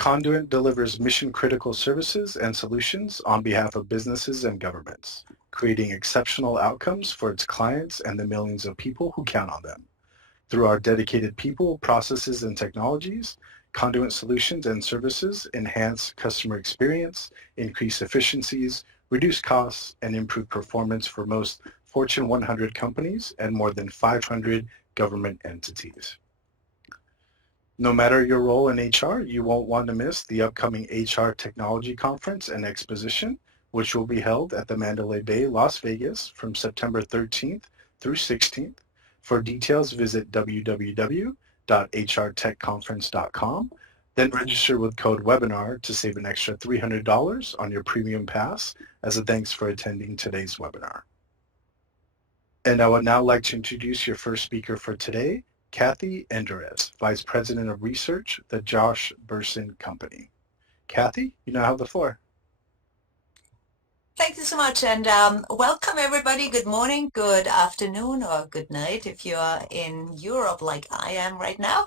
Conduent delivers mission-critical services and solutions on behalf of businesses and governments, creating exceptional outcomes for its clients and the millions of people who count on them. Through our dedicated people, processes, and technologies, Conduent solutions and services enhance customer experience, increase efficiencies, reduce costs, and improve performance for most Fortune 100 companies and more than 500 government entities. No matter your role in HR, you won't want to miss the upcoming HR Technology Conference and Exposition, which will be held at the Mandalay Bay, Las Vegas from September 13th through 16th. For details, visit www.hrtechconference.com, then register with code WEBINAR to save an extra $300 on your premium pass as a thanks for attending today's webinar. And I would now like to introduce your first speaker for today, Kathy Enderes, Vice President of Research, the Josh Bersin Company. Kathy, you now have the floor. Thank you so much, and welcome everybody. Good morning, good afternoon, or good night if you are in Europe like I am right now.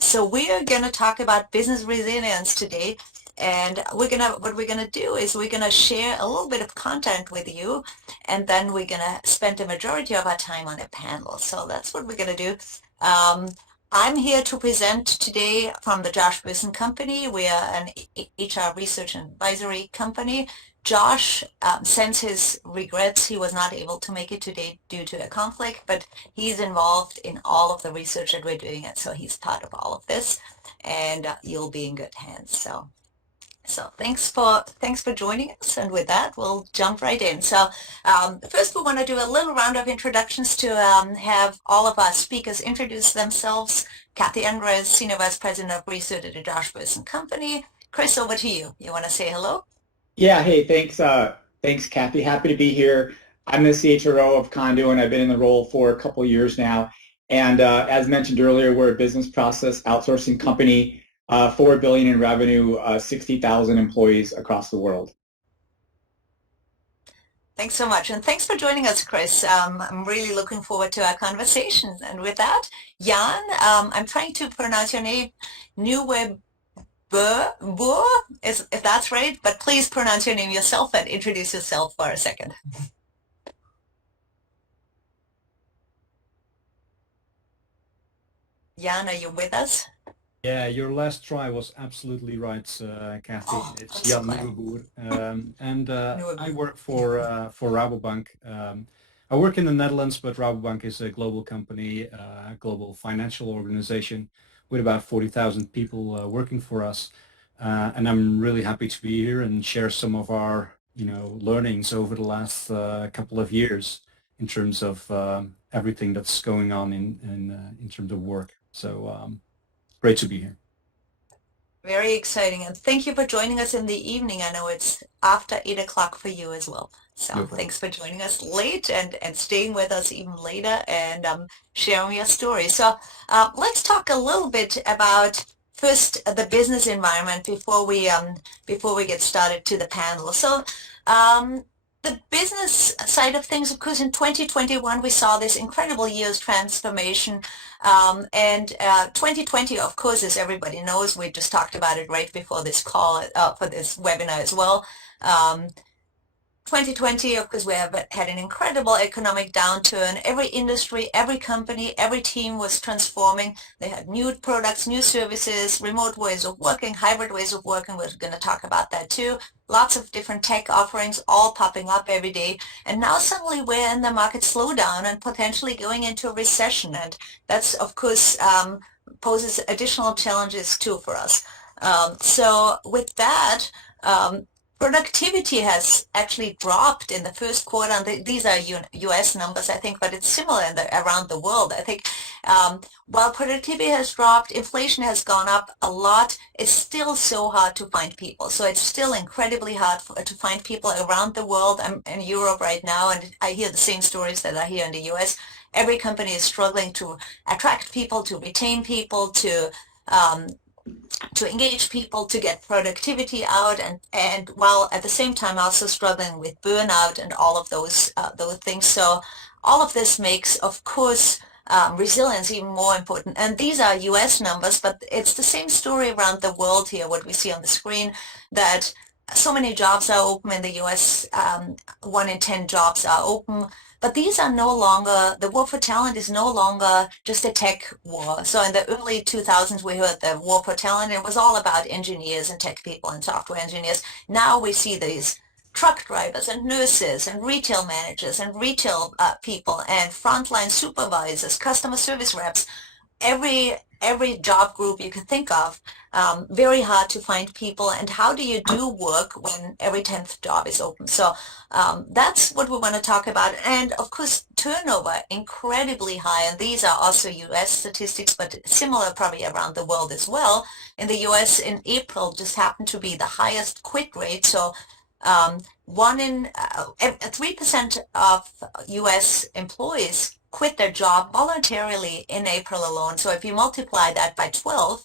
So we are going to talk about business resilience today, and what we're gonna do is we're gonna share a little bit of content with you, and then we're gonna spend the majority of our time on a panel. So that's what we're gonna do. I'm here to present today from the Josh Bersin Company. We are an HR research and advisory company. Josh sends his regrets. He was not able to make it today due to a conflict, but he's involved in all of the research that we're doing, and so he's part of all of this, and you'll be in good hands. So thanks for joining us, and with that, we'll jump right in. So first, we want to do a little round of introductions to have all of our speakers introduce themselves. Kathy Enderes, Senior Vice President of Research at the Josh Bersin Company. Chris, over to you. You want to say hello? Yeah, hey, thanks, Kathy. Happy to be here. I'm the CHRO of Conduent. I've been in the role for a couple of years now. And as mentioned earlier, we're a business process outsourcing company. $4 billion in revenue, 60,000 employees across the world. Thanks so much, and thanks for joining us, Chris. I'm really looking forward to our conversation. And with that, Jan, I'm trying to pronounce your name, Nieuwebuur, if that's right, but please pronounce your name yourself and introduce yourself for a second. Jan, are you with us? Yeah, your last try was absolutely right, Kathy. Oh, it's Jan Nieuwebuur, and I work for Rabobank. I work in the Netherlands, but Rabobank is a global company, a global financial organization with about 40,000 people working for us. And I'm really happy to be here and share some of our, learnings over the last couple of years in terms of everything that's going on in terms of work. So. Great to be here. Very exciting, and thank you for joining us in the evening. I know it's after 8 o'clock for you as well. So thanks for joining us late and staying with us even later and sharing your story. So let's talk a little bit about first the business environment before we get started to the panel. So the business side of things, of course, in 2021, we saw this incredible year's transformation. And 2020, of course, as everybody knows, we just talked about it right before this call, for this webinar as well. 2020, of course, we have had an incredible economic downturn. Every industry, every company, every team was transforming. They had new products, new services, remote ways of working, hybrid ways of working. We're going to talk about that too. Lots of different tech offerings all popping up every day. And now suddenly we're in the market slowdown and potentially going into a recession. And that's, of course, poses additional challenges too for us. So with that, productivity has actually dropped in the first quarter, and these are U.S. numbers, I think, but it's similar around the world. I think while productivity has dropped, inflation has gone up a lot, it's still so hard to find people. So it's still incredibly hard to find people around the world. I'm in Europe right now, and I hear the same stories that I hear in the U.S. Every company is struggling to attract people, to retain people, to engage people, to get productivity out, and while at the same time also struggling with burnout and all of those things. So all of this makes, of course, resilience even more important. And these are US numbers, but it's the same story around the world here, what we see on the screen, that so many jobs are open in the US, 1 in 10 jobs are open, but these are no longer, the war for talent is no longer just a tech war. So in the early 2000s, we heard the war for talent. It was all about engineers and tech people and software engineers. Now we see these truck drivers and nurses and retail managers and retail people and frontline supervisors, customer service reps, every job group you can think of. Very hard to find people. And how do you do work when every 10th job is open? So that's what we want to talk about. And of course, turnover, incredibly high. And these are also US statistics, but similar probably around the world as well. In the US in April just happened to be the highest quit rate. So 3% of US employees quit their job voluntarily in April alone. So if you multiply that by 12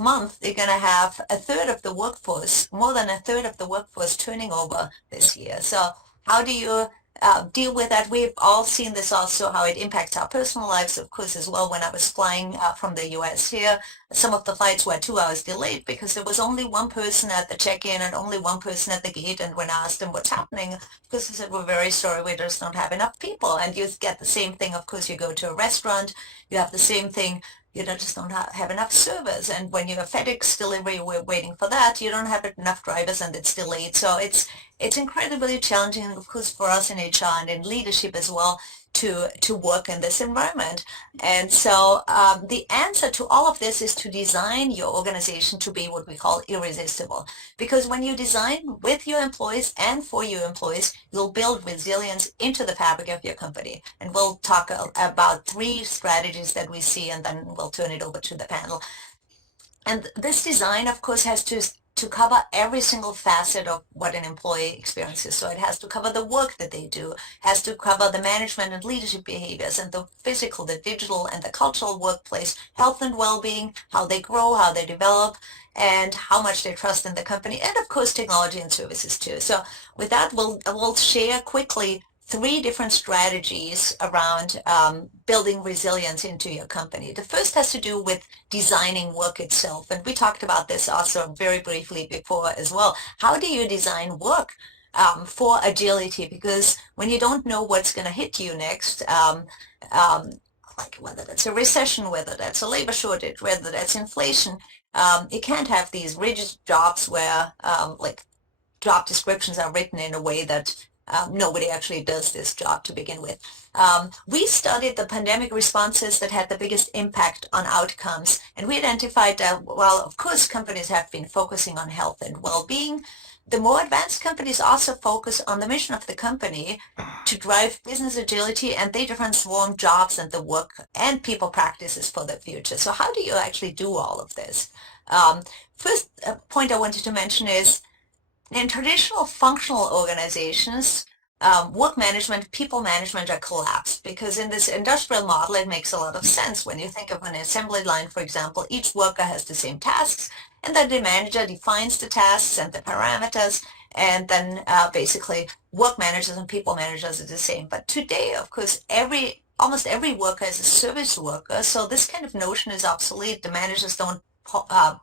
months, you're going to have a third of the workforce, more than a third of the workforce turning over this year. So how do you deal with that? We've all seen this also, how it impacts our personal lives, of course, as well. When I was flying from the US here, some of the flights were 2 hours delayed because there was only one person at the check-in and only one person at the gate. And when I asked them what's happening, because they said, we're very sorry, we just don't have enough people. And you get the same thing, of course, you go to a restaurant, you have the same thing. You just don't have enough servers. And when you have FedEx delivery, we're waiting for that. You don't have enough drivers and it's delayed. So it's incredibly challenging, of course, for us in HR and in leadership as well to work in this environment. And so the answer to all of this is to design your organization to be what we call irresistible. Because when you design with your employees and for your employees, you'll build resilience into the fabric of your company. And we'll talk about 3 strategies that we see, and then we'll turn it over to the panel. And this design, of course, has to cover every single facet of what an employee experiences. So it has to cover the work that they do, has to cover the management and leadership behaviors and the physical, the digital, and the cultural workplace, health and well-being, how they grow, how they develop, and how much they trust in the company, and of course, technology and services too. So with that, we'll share quickly 3 different strategies around building resilience into your company. The first has to do with designing work itself. And we talked about this also very briefly before as well. How do you design work for agility? Because when you don't know what's going to hit you next, like whether that's a recession, whether that's a labor shortage, whether that's inflation, you can't have these rigid jobs where like job descriptions are written in a way that nobody actually does this job to begin with. We studied the pandemic responses that had the biggest impact on outcomes, and we identified that, while of course companies have been focusing on health and well-being, the more advanced companies also focus on the mission of the company to drive business agility, and they transform jobs and the work and people practices for the future. So how do you actually do all of this? First point I wanted to mention is, in traditional functional organizations, work management, people management are collapsed, because in this industrial model, it makes a lot of sense. When you think of an assembly line, for example, each worker has the same tasks, and then the manager defines the tasks and the parameters, and then basically work managers and people managers are the same. But today, of course, almost every worker is a service worker, so this kind of notion is obsolete. The managers don't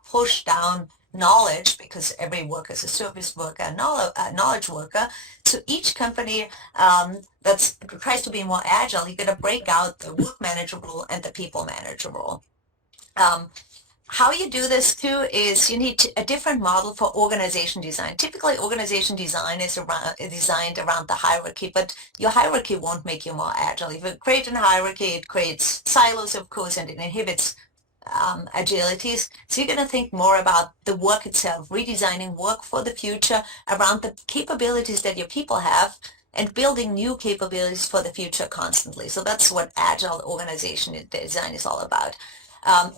push down knowledge, because every worker is a service worker, a knowledge worker. So each company that tries to be more agile, you got to break out the work manager role and the people manager role. How you do this too is you need a different model for organization design. Typically, organization design is designed around the hierarchy, but your hierarchy won't make you more agile. If you create a hierarchy, it creates silos, of course, and it inhibits agilities. So you're going to think more about the work itself, redesigning work for the future around the capabilities that your people have, and building new capabilities for the future constantly. So that's what agile organization design is all about.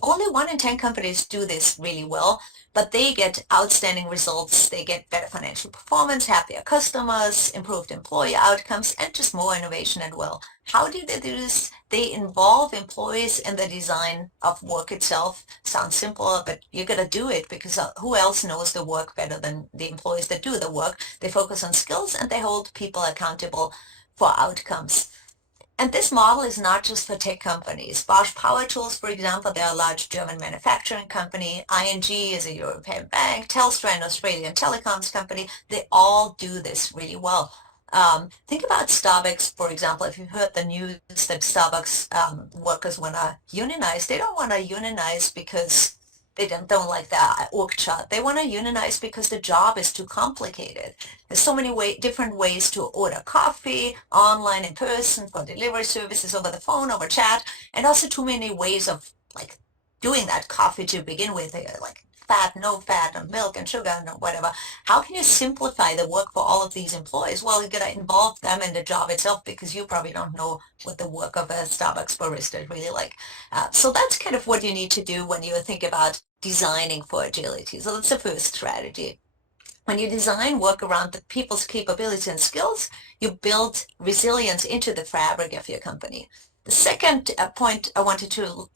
Only 1 in 10 companies do this really well, but they get outstanding results. They get better financial performance, happier customers, improved employee outcomes, and just more innovation and well. How do they do this? They involve employees in the design of work itself. Sounds simple, but you got to do it, because who else knows the work better than the employees that do the work? They focus on skills, and they hold people accountable for outcomes. And this model is not just for tech companies. Bosch Power Tools, for example, they're a large German manufacturing company. ING is a European bank. Telstra, an Australian telecoms company. They all do this really well. Think about Starbucks, for example. If you heard the news that Starbucks workers want to unionize, they don't want to unionize because they don't like the org chart. They want to unionize because the job is too complicated. There's so many different ways to order coffee, online, in person, for delivery services, over the phone, over chat, and also too many ways of like doing that coffee to begin with, like fat, no fat, and milk and sugar and whatever. How can you simplify the work for all of these employees? Well, you're going to involve them in the job itself because you probably don't know what the work of a Starbucks barista is really like. So that's kind of what you need to do when you think about designing for agility. So that's the first strategy. When you design work around the people's capabilities and skills, you build resilience into the fabric of your company. The second point I wanted to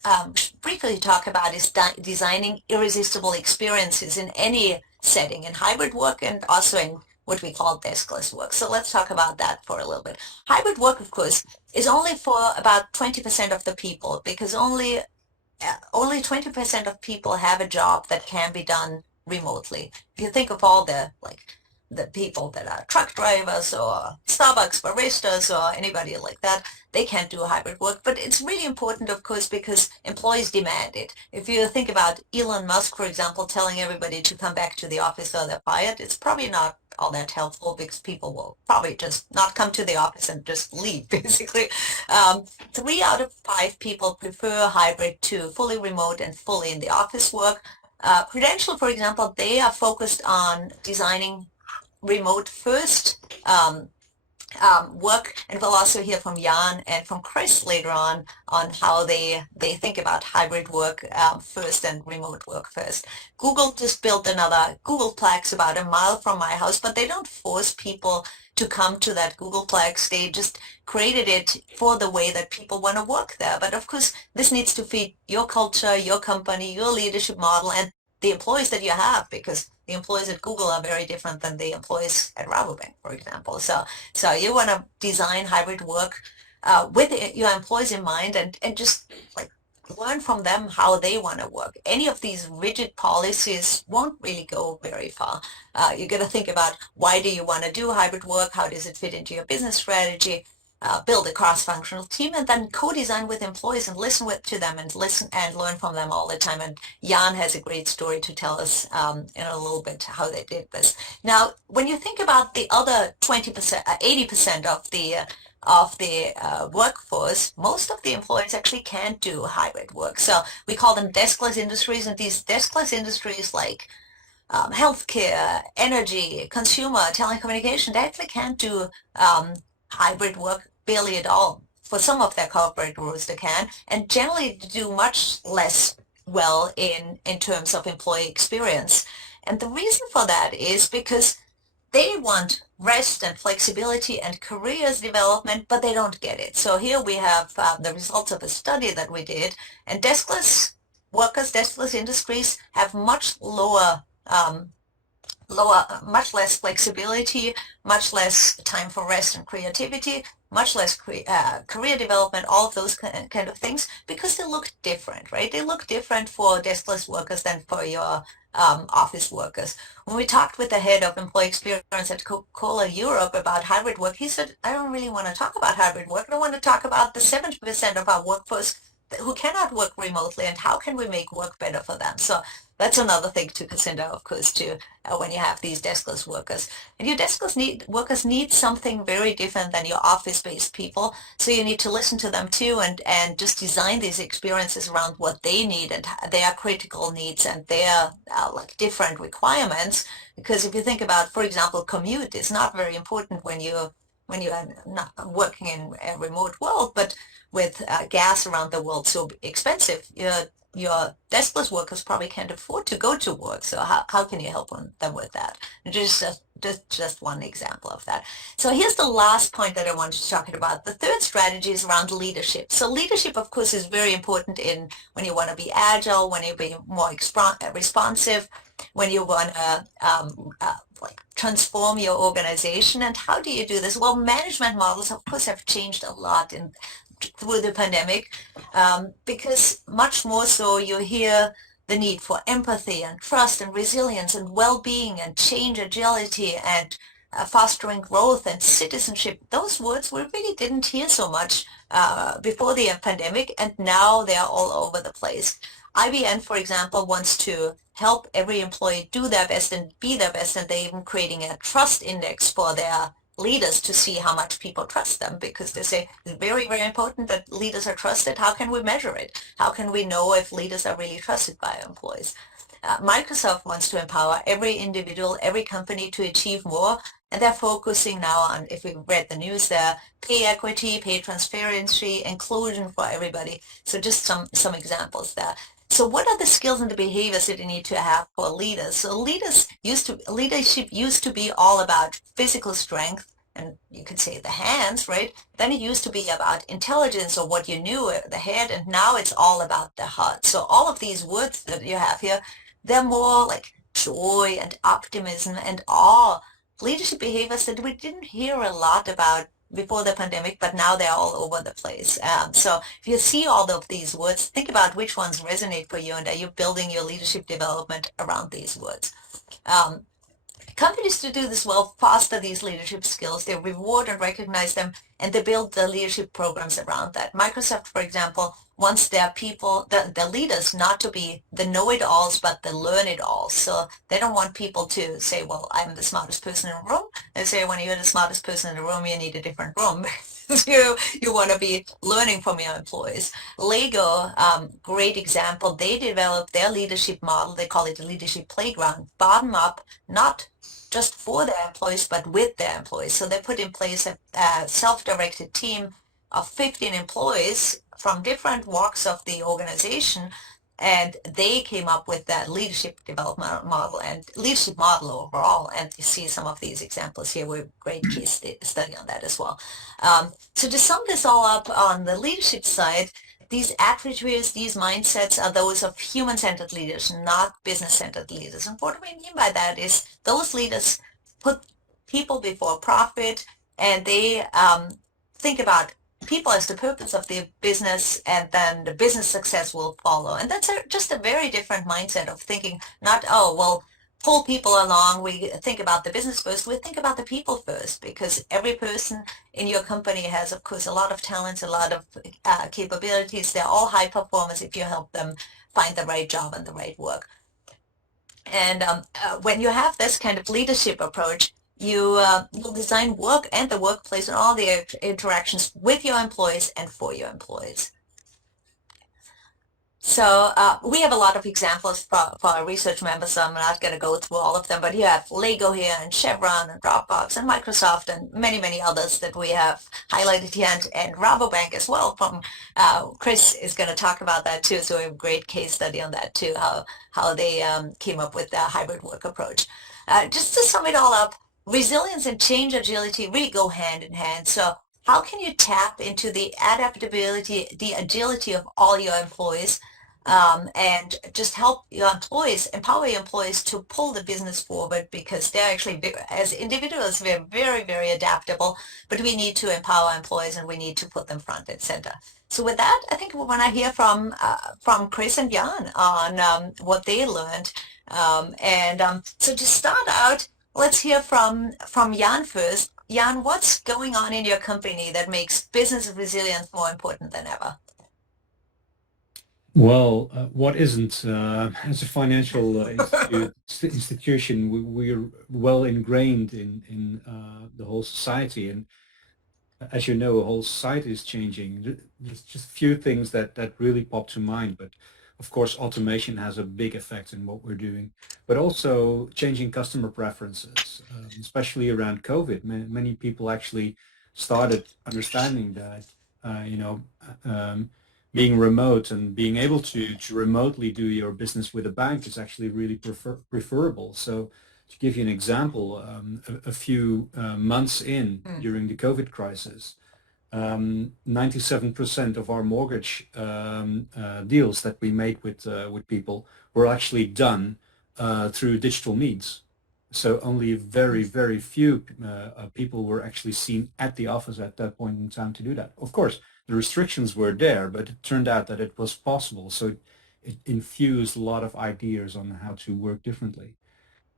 briefly talk about is designing irresistible experiences in any setting, in hybrid work and also in what we call deskless work. So let's talk about that for a little bit. Hybrid work, of course, is only for about 20% of the people because only 20% of people have a job that can be done remotely. If you think of all the people that are truck drivers or Starbucks baristas or anybody like that, they can't do hybrid work. But it's really important, of course, because employees demand it. If you think about Elon Musk, for example, telling everybody to come back to the office or they're fired, it's probably not all that helpful because people will probably just not come to the office and just leave, basically. 3 out of 5 people prefer hybrid to fully remote and fully in the office work. Prudential, for example, they are focused on designing remote first work, and we'll also hear from Jan and from Chris later on how they think about hybrid work first and remote work first. Google just built another Googleplex about a mile from my house, but they don't force people to come to that Googleplex. They just created it for the way that people want to work there. But of course, this needs to fit your culture, your company, your leadership model, and the employees that you have, because the employees at Google are very different than the employees at Rabobank, for example. So you want to design hybrid work with your employees in mind and just like learn from them how they want to work. Any of these rigid policies won't really go very far. You got to think about, why do you want to do hybrid work? How does it fit into your business strategy? Build a cross-functional team, and then co-design with employees and listen to them and listen and learn from them all the time. And Jan has a great story to tell us in a little bit how they did this. Now, when you think about the other 20%, 80% of the workforce, most of the employees actually can't do hybrid work. So we call them deskless industries, and these deskless industries like healthcare, energy, consumer, telecommunication, they actually can't do hybrid work barely at all. For some of their corporate roles they can, and generally do much less well in terms of employee experience. And the reason for that is because they want rest and flexibility and careers development, but they don't get it. So here we have the results of a study that we did, and deskless workers, deskless industries have much much less flexibility, much less time for rest and creativity, much less career development, all of those kind of things, because they look different, right? They look different for deskless workers than for your office workers. When we talked with the head of employee experience at Coca-Cola Europe about hybrid work, he said, I don't really want to talk about hybrid work. I want to talk about the 70% of our workforce who cannot work remotely, and how can we make work better for them. So that's another thing to consider, of course, too, when you have these deskless workers. And your deskless workers need something very different than your office-based people. So you need to listen to them too, and just design these experiences around what they need and their critical needs and their like different requirements. Because if you think about, for example, commute is not very important when you are not working in a remote world, but with gas around the world so expensive, your deskless workers probably can't afford to go to work. So how can you help them with that? And just one example of that. So here's the last point that I wanted to talk about. The third strategy is around leadership. So leadership, of course, is very important in when you want to be agile, when you be more responsive, when you want to like transform your organization. And how do you do this? Well, management models, of course, have changed a lot through the pandemic, because much more so you hear the need for empathy and trust and resilience and well-being and change agility and fostering growth and citizenship. Those words we really didn't hear so much before the pandemic, and now they're all over the place. IBM, for example, wants to help every employee do their best and be their best, and they're even creating a trust index for their leaders to see how much people trust them, because they say it's very, very important that leaders are trusted. How can we measure it? How can we know if leaders are really trusted by employees? Microsoft wants to empower every individual, every company to achieve more, and they're focusing now on, if we've read the news there, pay equity, pay transparency, inclusion for everybody. So just some examples there. So what are the skills and the behaviors that you need to have for leaders? So leadership used to be all about physical strength, and you could say the hands, right? Then it used to be about intelligence or what you knew, the head, and now it's all about the heart. So all of these words that you have here, they're more like joy and optimism and awe, leadership behaviors that we didn't hear a lot about before the pandemic, but now they're all over the place. So if you see all of these words, think about which ones resonate for you, and are you building your leadership development around these words? Companies to do this well foster these leadership skills. They reward and recognize them, and they build the leadership programs around that. Microsoft, for example, wants their people, the leaders, not to be the know-it-alls, but the learn-it-alls. So they don't want people to say, well, I'm the smartest person in the room. They say, when you're the smartest person in the room, you need a different room. You want to be learning from your employees. Lego, great example. They developed their leadership model. They call it the leadership playground, bottom up, not just for their employees, but with their employees. So they put in place a self-directed team of 15 employees from different walks of the organization, and they came up with that leadership development model and leadership model overall. And you see some of these examples here with great case study on that as well. So to sum this all up on the leadership side, these attributes, these mindsets are those of human-centered leaders, not business-centered leaders. And what we mean by that is those leaders put people before profit, and they think about people as the purpose of the business, and then the business success will follow. And that's just a very different mindset of thinking, not, oh, well, pull people along. We think about the business first. We think about the people first, because every person in your company has, of course, a lot of talents, a lot of capabilities. They're all high performers if you help them find the right job and the right work. And when you have this kind of leadership approach, you will design work and the workplace and all the interactions with your employees and for your employees. So we have a lot of examples for our research members, so I'm not going to go through all of them, but you have Lego here and Chevron and Dropbox and Microsoft and many, many others that we have highlighted here, and Rabobank as well. From Chris is going to talk about that too, so we have a great case study on that too, how they came up with the hybrid work approach. Just to sum it all up, resilience and change agility really go hand in hand. So how can you tap into the adaptability, the agility of all your employees, and just help your employees, empower your employees to pull the business forward, because they're actually, as individuals, we're very, very adaptable, but we need to empower employees and we need to put them front and center. So with that, I think we want to hear from Chris and Jan on what they learned. So to start out, let's hear from Jan first. Jan, what's going on in your company that makes business resilience more important than ever? Well, what isn't? As a financial institution, we're well ingrained in the whole society, and as you know, the whole society is changing. There's just a few things that really pop to mind, but of course, automation has a big effect in what we're doing, but also changing customer preferences, especially around COVID. Many people actually started understanding that, being remote and being able to remotely do your business with a bank is actually really preferable. So to give you an example, a few months in during the COVID crisis, 97% of our mortgage deals that we made with people were actually done through digital means. So only very, very few people were actually seen at the office at that point in time to do that. Of course, the restrictions were there, but it turned out that it was possible. So it infused a lot of ideas on how to work differently.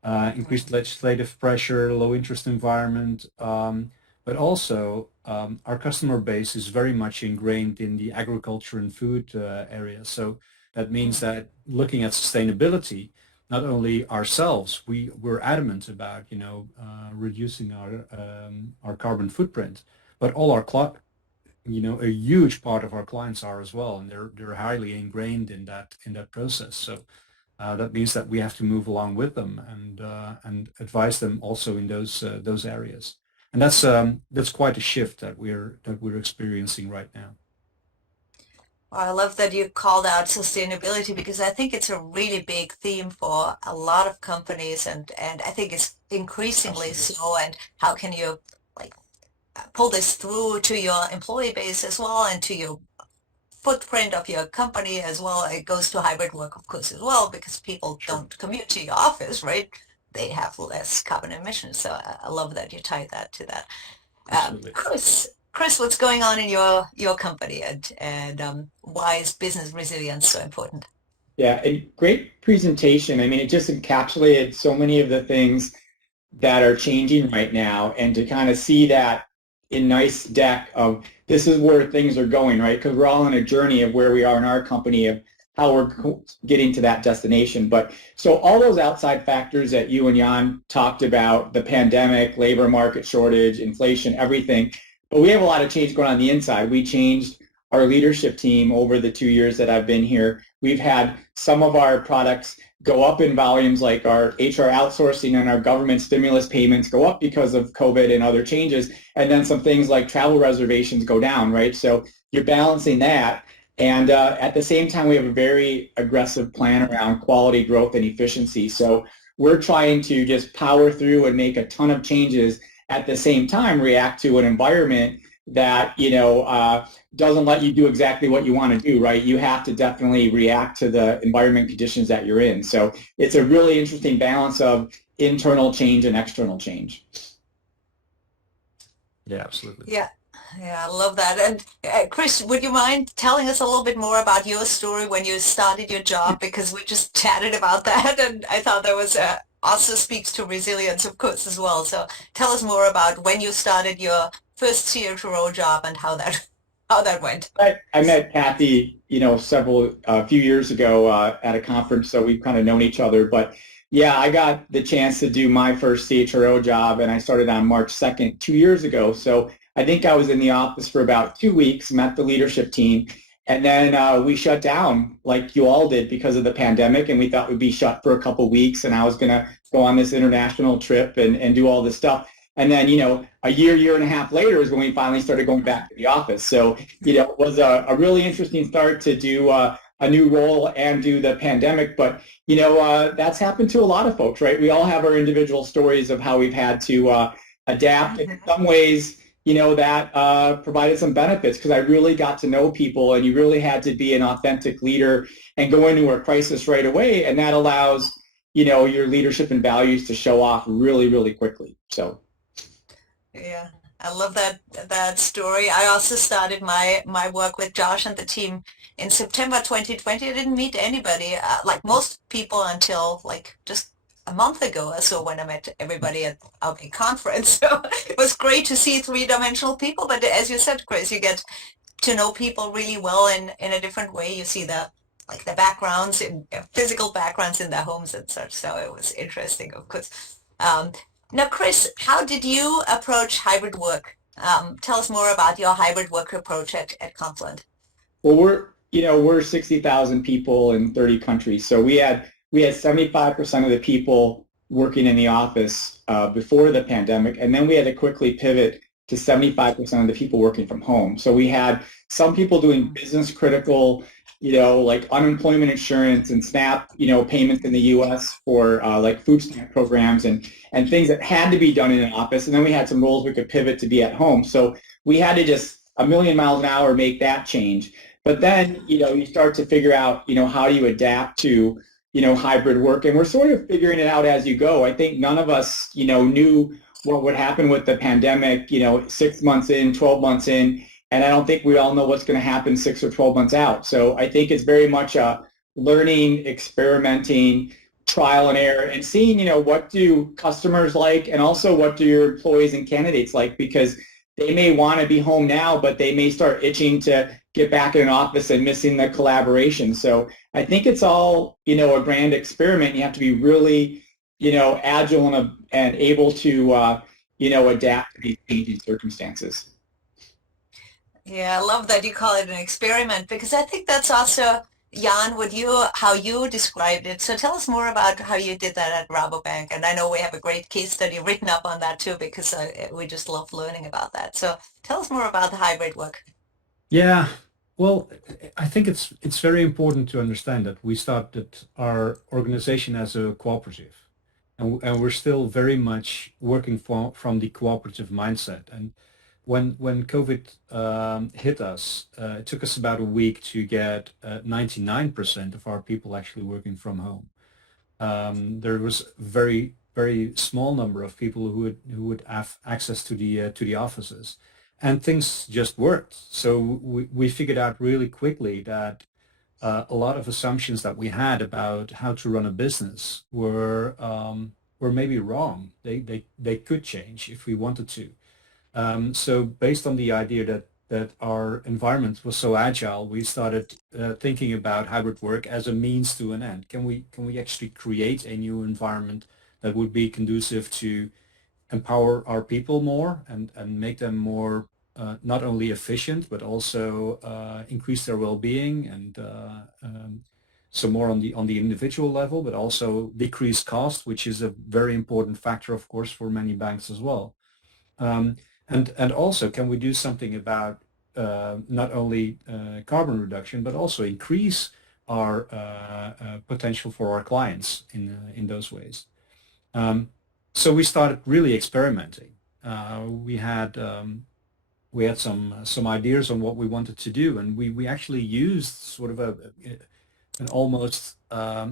Increased legislative pressure, low interest environment, but also our customer base is very much ingrained in the agriculture and food area. So that means that looking at sustainability, not only ourselves, we're adamant about reducing our carbon footprint, but all our a huge part of our clients are as well, and they're highly ingrained in that process. So that means that we have to move along with them and advise them also in those areas. And that's quite a shift that we're experiencing right now. Well, I love that you called out sustainability because I think it's a really big theme for a lot of companies, and I think it's increasingly so. And how can you like pull this through to your employee base as well and to your footprint of your company as well? It goes to hybrid work, of course, as well, because people don't commute to your office, right? They have less carbon emissions. So I love that you tied that to that. Chris, what's going on in your company, and why is business resilience so important? Yeah, and great presentation. I mean, it just encapsulated so many of the things that are changing right now, and to kind of see that in nice deck of this is where things are going, right? Because we're all on a journey of where we are in our company of how we're getting to that destination. But so all those outside factors that you and Jan talked about, the pandemic, labor market shortage, inflation, everything, but we have a lot of change going on the inside. We changed our leadership team over the 2 years that I've been here. We've had some of our products go up in volumes, like our HR outsourcing and our government stimulus payments go up because of COVID and other changes. And then some things like travel reservations go down, right? So you're balancing that. And at the same time, we have a very aggressive plan around quality, growth, and efficiency. So we're trying to just power through and make a ton of changes, at the same time react to an environment that doesn't let you do exactly what you want to do, right? You have to definitely react to the environment conditions that you're in. So it's a really interesting balance of internal change and external change. Yeah, absolutely. Yeah, I love that. And Chris, would you mind telling us a little bit more about your story when you started your job? Because we just chatted about that, and I thought that was also speaks to resilience, of course, as well. So tell us more about when you started your first CHRO job and how that went. I met Kathy, a few years ago at a conference, so we've kind of known each other. But yeah, I got the chance to do my first CHRO job, and I started on March 2nd, 2 years ago. So I think I was in the office for about 2 weeks, met the leadership team, and then we shut down like you all did because of the pandemic, and we thought we'd be shut for a couple of weeks, and I was going to go on this international trip and do all this stuff. And then, a year and a half later is when we finally started going back to the office. So, it was a really interesting start to do a new role and do the pandemic. But, that's happened to a lot of folks, right? We all have our individual stories of how we've had to adapt. In some ways, that provided some benefits, because I really got to know people, and you really had to be an authentic leader and go into a crisis right away. And that allows, your leadership and values to show off really, really quickly. So. Yeah, I love that story. I also started my work with Josh and the team in September 2020. I didn't meet anybody, like most people, until like just a month ago or so, when I met everybody at our big conference. So it was great to see three-dimensional people. But as you said, Chris, you get to know people really well in a different way. You see the backgrounds, physical backgrounds in their homes and such. So it was interesting, of course. Now, Chris, how did you approach hybrid work? Tell us more about your hybrid work approach at Confluent. Well, we're 60,000 people in 30 countries. So we had 75% of the people working in the office before the pandemic, and then we had to quickly pivot to 75% of the people working from home. So we had some people doing business critical, like unemployment insurance and SNAP, payments in the U.S. for like food stamp programs and things that had to be done in an office. And then we had some roles we could pivot to be at home. So we had to just a million miles an hour make that change. But then, you start to figure out, how do you adapt to, hybrid work, and we're sort of figuring it out as you go. I think none of us, knew what would happen with the pandemic, 6 months in, 12 months in, and I don't think we all know what's going to happen 6 or 12 months out. So I think it's very much a learning, experimenting, trial and error, and seeing, what do customers like, and also what do your employees and candidates like, because they may want to be home now, but they may start itching to get back in an office and missing the collaboration. So I think it's all, a grand experiment. You have to be really, agile and able to, adapt to these changing circumstances. Yeah, I love that you call it an experiment, because I think that's also, Jan, how you described it. So tell us more about how you did that at Rabobank. And I know we have a great case study written up on that too, because we just love learning about that. So tell us more about the hybrid work. Yeah, well, I think it's very important to understand that we started our organization as a cooperative, and we're still very much working from the cooperative mindset. And when COVID hit us, it took us about a week to get 99% of our people actually working from home. There was a very small number of people who would have access to the offices, and things just worked. So we figured out really quickly that a lot of assumptions that we had about how to run a business were maybe wrong. They could change if we wanted to. So based on the idea that our environment was so agile, we started thinking about hybrid work as a means to an end. Can we actually create a new environment that would be conducive to empower our people more and make them more not only efficient but also increase their well-being and so more on the individual level, but also decrease cost, which is a very important factor, of course, for many banks as well. And also, can we do something about not only carbon reduction, but also increase our potential for our clients in those ways? So we started really experimenting. We had some ideas on what we wanted to do, and we actually used sort of an almost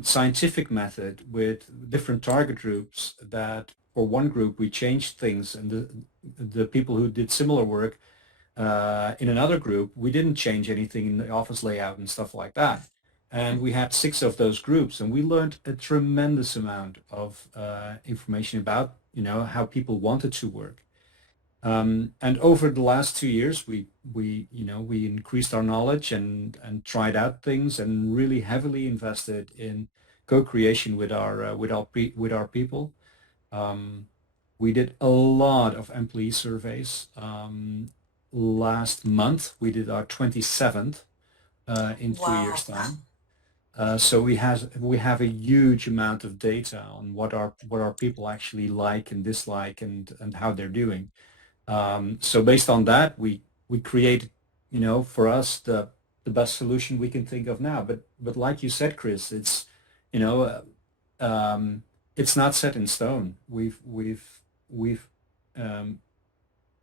scientific method with different target groups. That for one group we changed things, and the people who did similar work in another group, we didn't change anything in the office layout and stuff like that. And we had 6 of those groups, and we learned a tremendous amount of information about how people wanted to work. And over the last 2 years, we increased our knowledge and tried out things and really heavily invested in co-creation with our people. We did a lot of employee surveys. Last month, we did our 27th in 3 years' time. So we have a huge amount of data on what our people actually like and dislike and how they're doing. So based on that, we created, for us the best solution we can think of now. But like you said, Chris, it's it's not set in stone. We've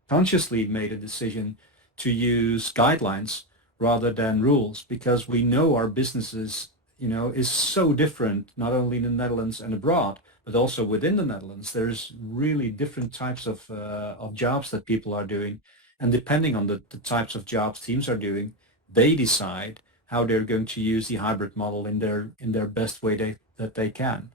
consciously made a decision to use guidelines rather than rules, because we know our businesses, is so different, not only in the Netherlands and abroad, but also within the Netherlands. There's really different types of jobs that people are doing, and depending on the types of jobs teams are doing, they decide how they're going to use the hybrid model in their best way that they can.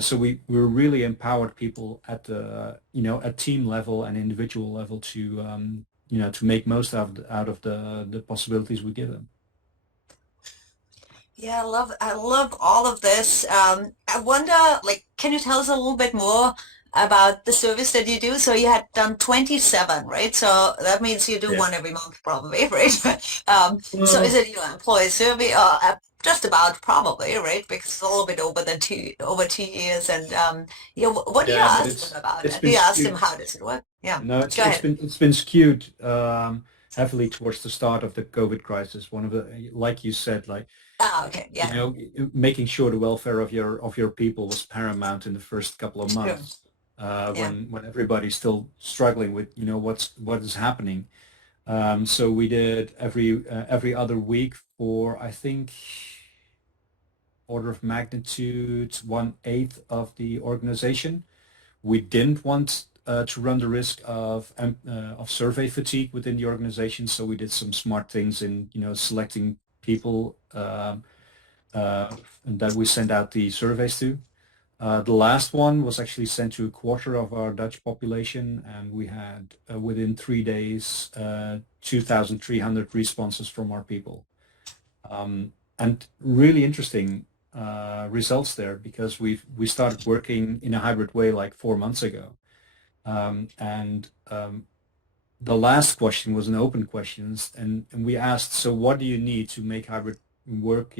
So we're really empowered people at at team level and individual level to to make most out of the possibilities we give them. Yeah, I love all of this. I wonder, can you tell us a little bit more about the service that you do? So you had done 27, right? So that means you do one every month, probably, right? So is it employee survey or just about probably, right? Because it's a little bit over 2 years, and what do you ask them about? Do you ask them how does it work? Yeah, no, it's been skewed heavily towards the start of the COVID crisis. One of the, like you said, okay, yeah. Making sure the welfare of your people was paramount in the first couple of months, when everybody's still struggling with what is happening. So we did every other week for, I think, order of magnitude 1/8 of the organization. We didn't want to run the risk of survey fatigue within the organization, so we did some smart things in selecting people that we send out the surveys to. The last one was actually sent to a quarter of our Dutch population, and we had within 3 days 2,300 responses from our people, and really interesting results there, because we started working in a hybrid way like 4 months ago. And the last question was an open questions, and we asked, so what do you need to make hybrid work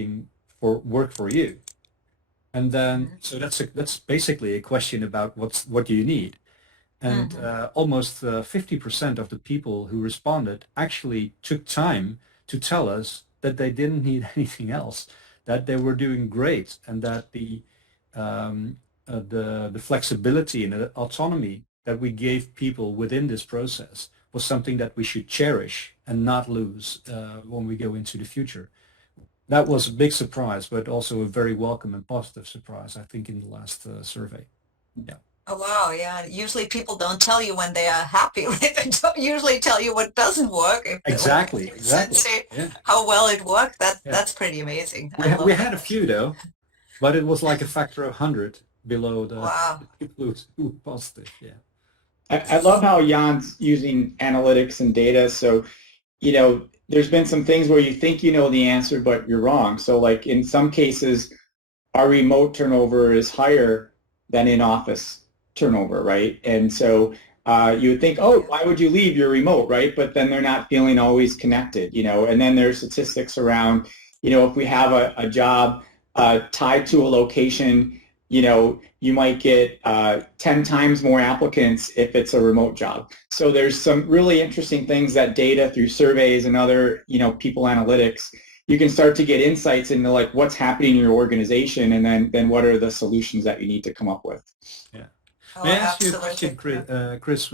for you? And then, so that's basically a question about what do you need? And almost 50% of the people who responded actually took time to tell us that they didn't need anything else, that they were doing great, and that the flexibility and the autonomy that we gave people within this process was something that we should cherish and not lose when we go into the future. That was a big surprise, but also a very welcome and positive surprise, I think, in the last survey. Yeah. Oh, wow. Yeah. Usually people don't tell you when they are happy. They don't usually tell you what doesn't work. Exactly. Yeah. How well it worked. Yeah. That's pretty amazing. We had a few though, but it was like a factor of 100 below the people who were positive. Yeah. I love how Jan's using analytics and data. So, there's been some things where you think you know the answer, but you're wrong. So like in some cases, our remote turnover is higher than in-office turnover, right? And so you would think, oh, why would you leave your remote, right? But then they're not feeling always connected, and then there's statistics around, if we have a job tied to a location, you might get 10 times more applicants if it's a remote job. So there's some really interesting things that data through surveys and other, people analytics, you can start to get insights into like what's happening in your organization, and then what are the solutions that you need to come up with. Yeah. May I ask you a question, Chris,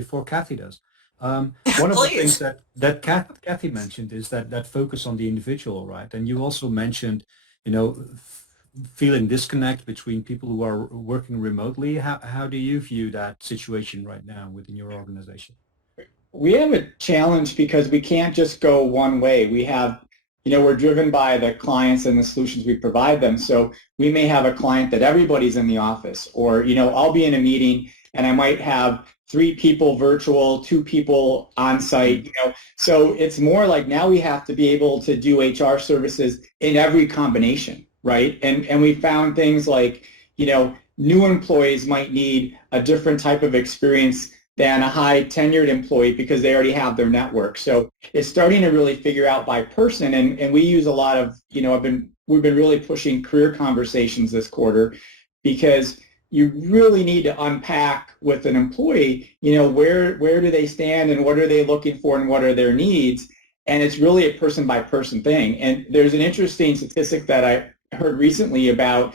before Kathy does? One of the things that Kathy mentioned is that focus on the individual, right? And you also mentioned, feeling disconnect between people who are working remotely. How do you view that situation right now within your organization? We have a challenge because we can't just go one way. We have, we're driven by the clients and the solutions we provide them. So we may have a client that everybody's in the office, or, I'll be in a meeting and I might have 3 people virtual, 2 people on site, So it's more like now we have to be able to do HR services in every combination, right? And we found things like, new employees might need a different type of experience than a high tenured employee because they already have their network. So it's starting to really figure out by person. And we use a lot of, we've been really pushing career conversations this quarter, because you really need to unpack with an employee, where do they stand and what are they looking for and what are their needs? And it's really a person by person thing. And there's an interesting statistic that I heard recently about,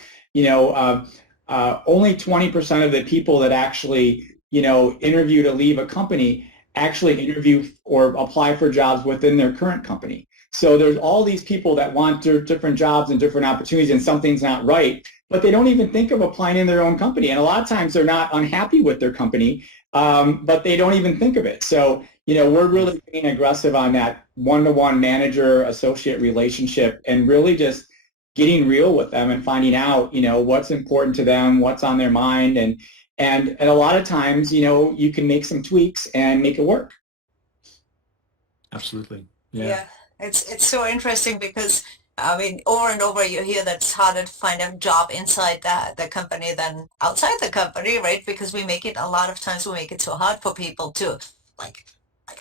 only 20% of the people that actually, interview to leave a company actually interview or apply for jobs within their current company. So there's all these people that want different jobs and different opportunities, and something's not right, but they don't even think of applying in their own company. And a lot of times they're not unhappy with their company, but they don't even think of it. So, we're really being aggressive on that one-to-one manager-associate relationship, and really just getting real with them and finding out, what's important to them, what's on their mind, and a lot of times, you can make some tweaks and make it work. Absolutely. Yeah. It's so interesting because, over and over you hear that it's harder to find a job inside the company than outside the company, right? Because a lot of times we make it so hard for people to, like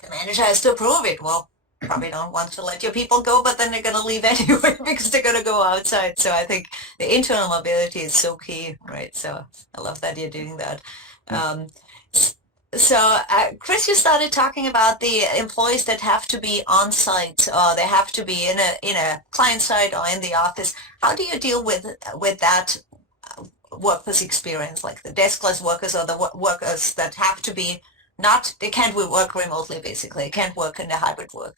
the manager has to approve it. Well, probably don't want to let your people go, but then they're going to leave anyway because they're going to go outside. So I think the internal mobility is so key, right? So I love that you're doing that. So, Chris, you started talking about the employees that have to be on site, or they have to be in a client site or in the office. How do you deal with that workforce experience, like the deskless workers or the workers that have to be they can't work remotely, basically, can't work in a hybrid world?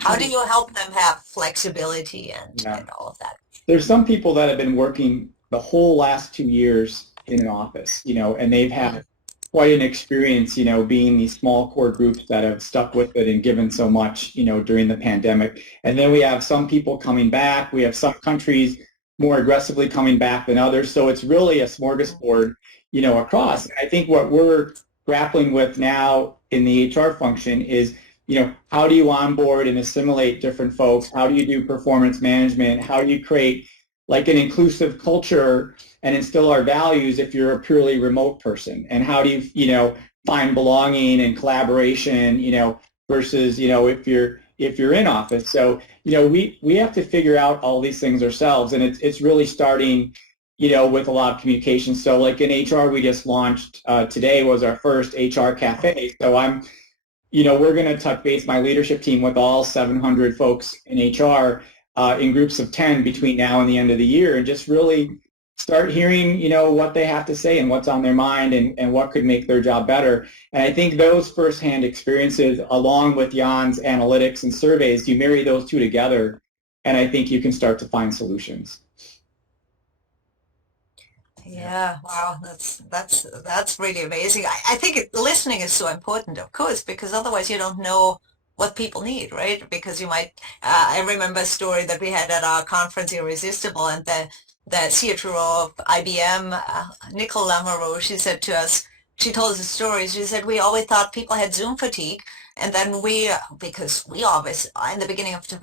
How do you help them have flexibility and all of that? there's some people that have been working the whole last 2 years in an office, and they've had quite an experience, being these small core groups that have stuck with it and given so much, during the pandemic. And then we have some people coming back. We have some countries more aggressively coming back than others. So it's really a smorgasbord, across. And I think what we're grappling with now in the HR function is, how do you onboard and assimilate different folks? How do you do performance management? How do you create like an inclusive culture and instill our values if you're a purely remote person? And how do you, find belonging and collaboration, versus, if you're in office? So, we have to figure out all these things ourselves, and it's really starting, with a lot of communication. So like in HR, we just launched, today was our first HR cafe. So we're going to touch base, my leadership team, with all 700 folks in HR in groups of 10 between now and the end of the year, and just really start hearing, what they have to say and what's on their mind and what could make their job better. And I think those firsthand experiences, along with Jan's analytics and surveys, you marry those two together, and I think you can start to find solutions. Yeah, wow, that's really amazing. I think listening is so important, of course, because otherwise you don't know what people need, right? Because you might, I remember a story that we had at our conference, Irresistible, and the CHRO of IBM, Nicole Lamoureux, she said to us, she told us a story. She said, we always thought people had Zoom fatigue. And then because we always, in the beginning of the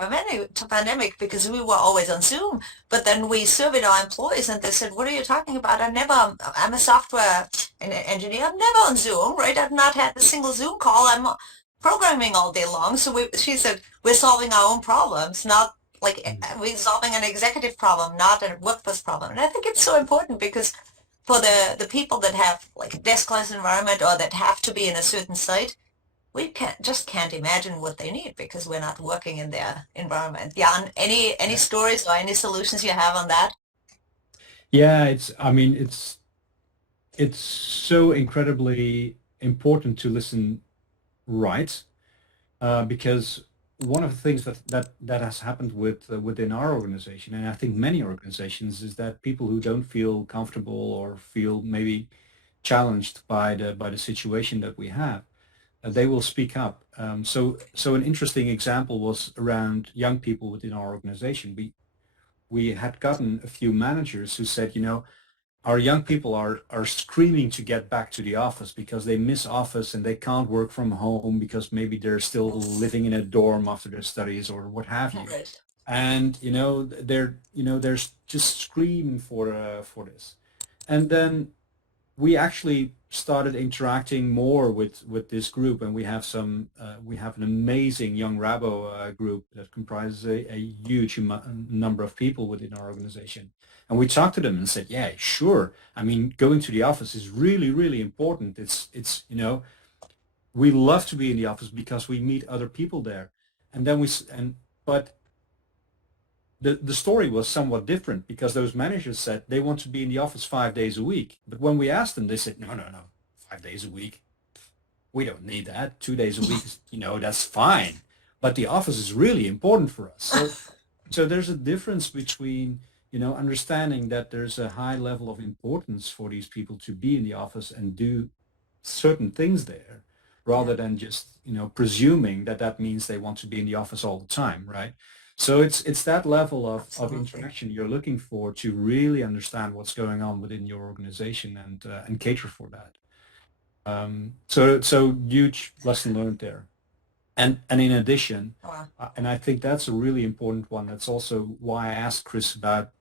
pandemic, because we were always on Zoom, but then we surveyed our employees and they said, what are you talking about? I'm a software engineer. I'm never on Zoom, right? I've not had a single Zoom call. I'm programming all day long. So she said, we're solving our own problems, not like we're solving an executive problem, not a workforce problem. And I think it's so important because for the people that have like a deskless environment or that have to be in a certain site, we can't imagine what they need because we're not working in their environment. Jan, any stories or any solutions you have on that? Yeah, it's so incredibly important to listen right, because one of the things that has happened within our organization, and I think many organizations, is that people who don't feel comfortable or feel maybe challenged by the situation that we have, they will speak up. So an interesting example was around young people within our organization. We had gotten a few managers who said, our young people are screaming to get back to the office because they miss office and they can't work from home because maybe they're still living in a dorm after their studies or what have you. Right. And they're just screaming for this. And then we actually started interacting more with this group, and we have an amazing young Rabo group that comprises a huge number of people within our organization. And we talked to them and said, yeah, sure. I mean, going to the office is really, really important. It's we love to be in the office because we meet other people there. And then but the story was somewhat different because those managers said they want to be in the office 5 days a week. But when we asked them, they said, no, 5 days a week. We don't need that. 2 days a week, that's fine. But the office is really important for us. So there's a difference between, understanding that there's a high level of importance for these people to be in the office and do certain things there, rather than just, presuming that means they want to be in the office all the time, right? So it's that level of interaction you're looking for to really understand what's going on within your organization and cater for that. So huge lesson learned there. And in addition, and I think that's a really important one. That's also why I asked Chris about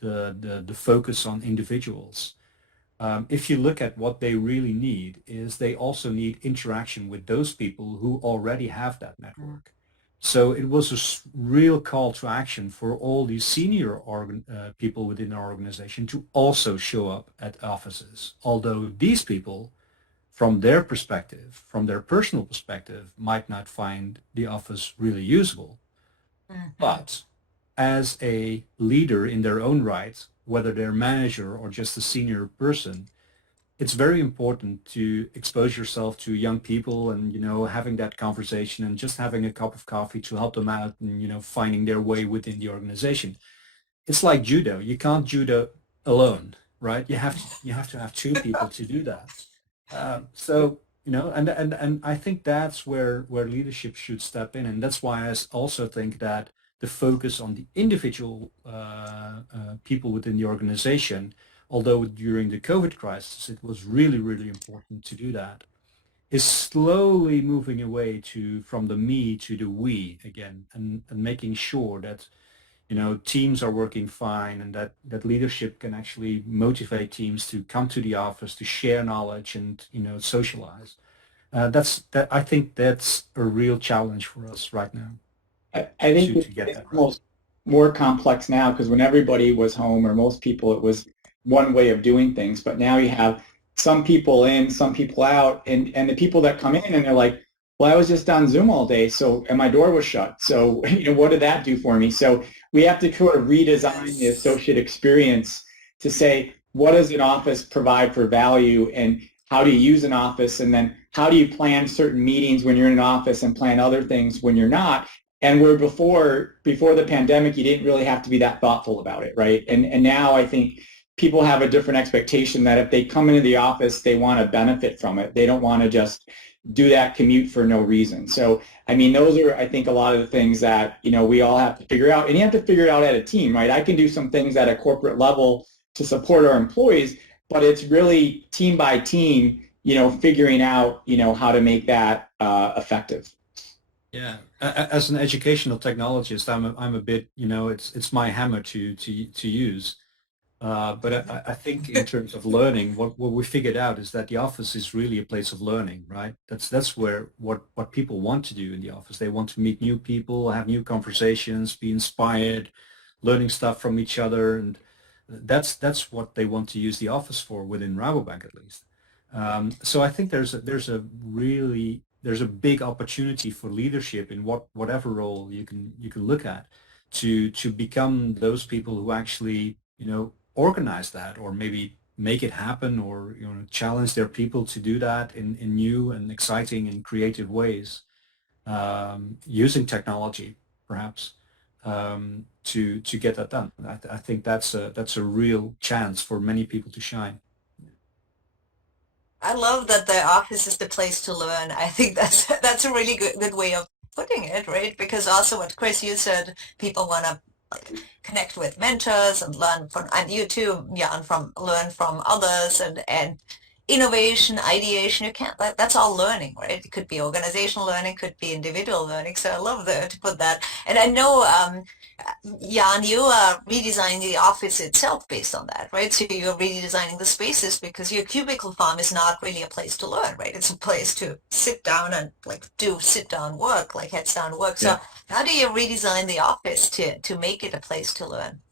the focus on individuals. If you look at what they really need, is they also need interaction with those people who already have that network. So it was a real call to action for all these senior people within our organization to also show up at offices. Although these people, from their perspective, from their personal perspective, might not find the office really usable. Mm-hmm. But as a leader in their own right, whether they're manager or just a senior person, it's very important to expose yourself to young people and, having that conversation and just having a cup of coffee to help them out and, finding their way within the organization. It's like judo. You can't judo alone, right? You have to have two people to do that. So, and I think that's where leadership should step in, and that's why also think that the focus on the individual people within the organization, although during the COVID crisis it was really, really important to do that, is slowly moving away from the me to the we again, and making sure that teams are working fine and that leadership can actually motivate teams to come to the office to share knowledge and socialize. I think that's a real challenge for us right now I think to get it's that right. almost more complex now because when everybody was home or most people, it was one way of doing things. But now you have some people in, some people out, and the people that come in and they're like, well, I was just on Zoom all day, and my door was shut. So, what did that do for me? So we have to sort of redesign the associate experience to say, what does an office provide for value and how do you use an office? And then how do you plan certain meetings when you're in an office and plan other things when you're not? And where before the pandemic, you didn't really have to be that thoughtful about it, right? And now I think people have a different expectation that if they come into the office, they want to benefit from it. They don't want to just do that commute for no reason. So, I mean, those are, I think, a lot of the things that, we all have to figure out. And you have to figure it out at a team, right? I can do some things at a corporate level to support our employees, but it's really team by team, figuring out, how to make that effective. Yeah, as an educational technologist, I'm a bit, it's my hammer to use. But I think in terms of learning, what we figured out is that the office is really a place of learning, right? That's where what people want to do in the office. They want to meet new people, have new conversations, be inspired, learning stuff from each other, and that's what they want to use the office for within Rabobank at least. So I think there's a big opportunity for leadership in whatever role you can look at to become those people who actually organize that or maybe make it happen or challenge their people to do that in new and exciting and creative ways, using technology perhaps, to get that done. I think that's a real chance for many people to shine. I love that the office is the place to learn. I think that's a really good way of putting it, right? Because also what Chris, you said, people want to connect with mentors and learn from, and you too, Jan, learn from others and innovation, ideation. You can't, that's all learning, right? It could be organizational learning, could be individual learning. So I love to put that. And I know, Jan, you are redesigning the office itself based on that, right? So you're redesigning the spaces because your cubicle farm is not really a place to learn, right? It's a place to sit down and do sit down work, like heads down work. So Yeah. how do you redesign the office to make it a place to learn?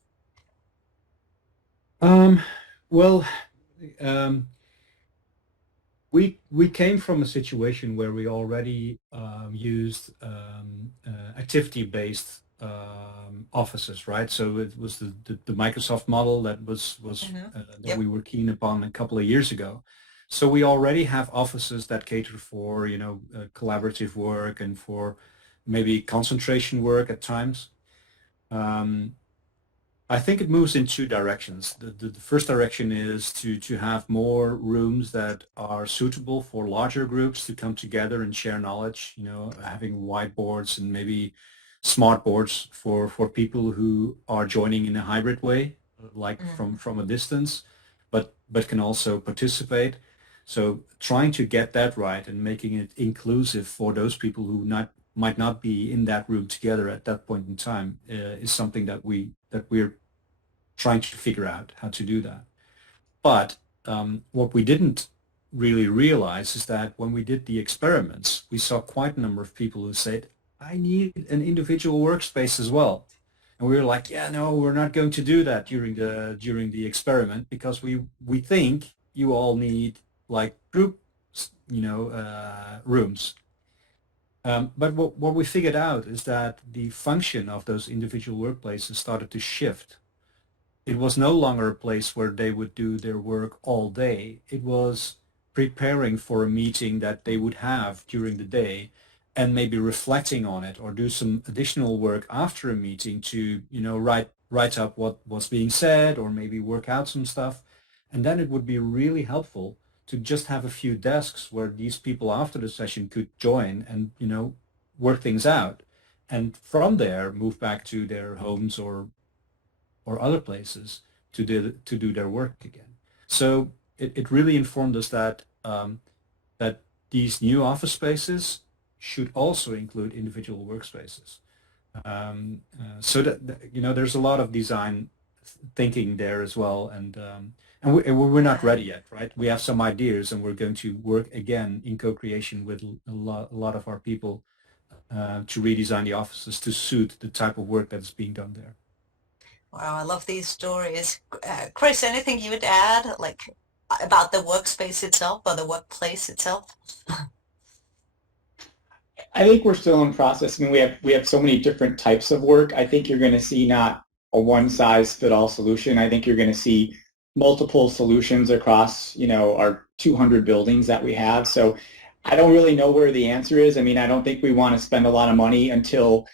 Well, um, we came from a situation where we already used activity-based offices, right? So it was the Microsoft model that Yep. we were keen upon a couple of years ago. So we already have offices that cater for collaborative work and for maybe concentration work at times. Um, I think it moves in two directions. The first direction is to have more rooms that are suitable for larger groups to come together and share knowledge, having whiteboards and maybe smart boards for people who are joining in a hybrid way, like from a distance, but can also participate. So trying to get that right and making it inclusive for those people who might not be in that room together at that point in time is something that we're trying to figure out how to do that. But what we didn't really realize is that when we did the experiments, we saw quite a number of people who said, I need an individual workspace as well. And we were like, yeah, no, we're not going to do that during the experiment because we think you all need like group, rooms. But what we figured out is that the function of those individual workplaces started to shift. it was no longer a place where they would do their work all day. It was preparing for a meeting that they would have during the day and maybe reflecting on it or do some additional work after a meeting to, write up what was being said or maybe work out some stuff. And then it would be really helpful to just have a few desks where these people after the session could join and, work things out. And from there, move back to their homes or other places to do their work again. So it really informed us that that these new office spaces should also include individual workspaces. So that there's a lot of design thinking there as well, and we're not ready yet, right? We have some ideas, and we're going to work again in co-creation with a lot of our people to redesign the offices to suit the type of work that is being done there. Wow, I love these stories. Chris, anything you would add, like about the workspace itself or the workplace itself? I think we're still in process. I mean, we have so many different types of work. I think you're going to see not a one-size-fit-all solution. I think you're going to see multiple solutions across, our 200 buildings that we have. So I don't really know where the answer is. I mean, I don't think we want to spend a lot of money until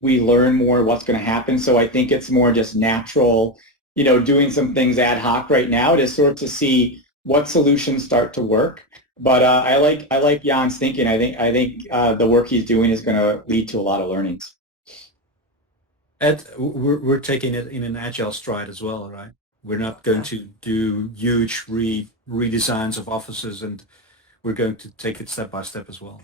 we learn more what's going to happen. So I think it's more just natural, doing some things ad hoc right now to sort of see what solutions start to work. But I like Jan's thinking. I think the work he's doing is going to lead to a lot of learnings. Ed, we're taking it in an agile stride as well, right? We're not going to do huge redesigns of offices, and we're going to take it step by step as well.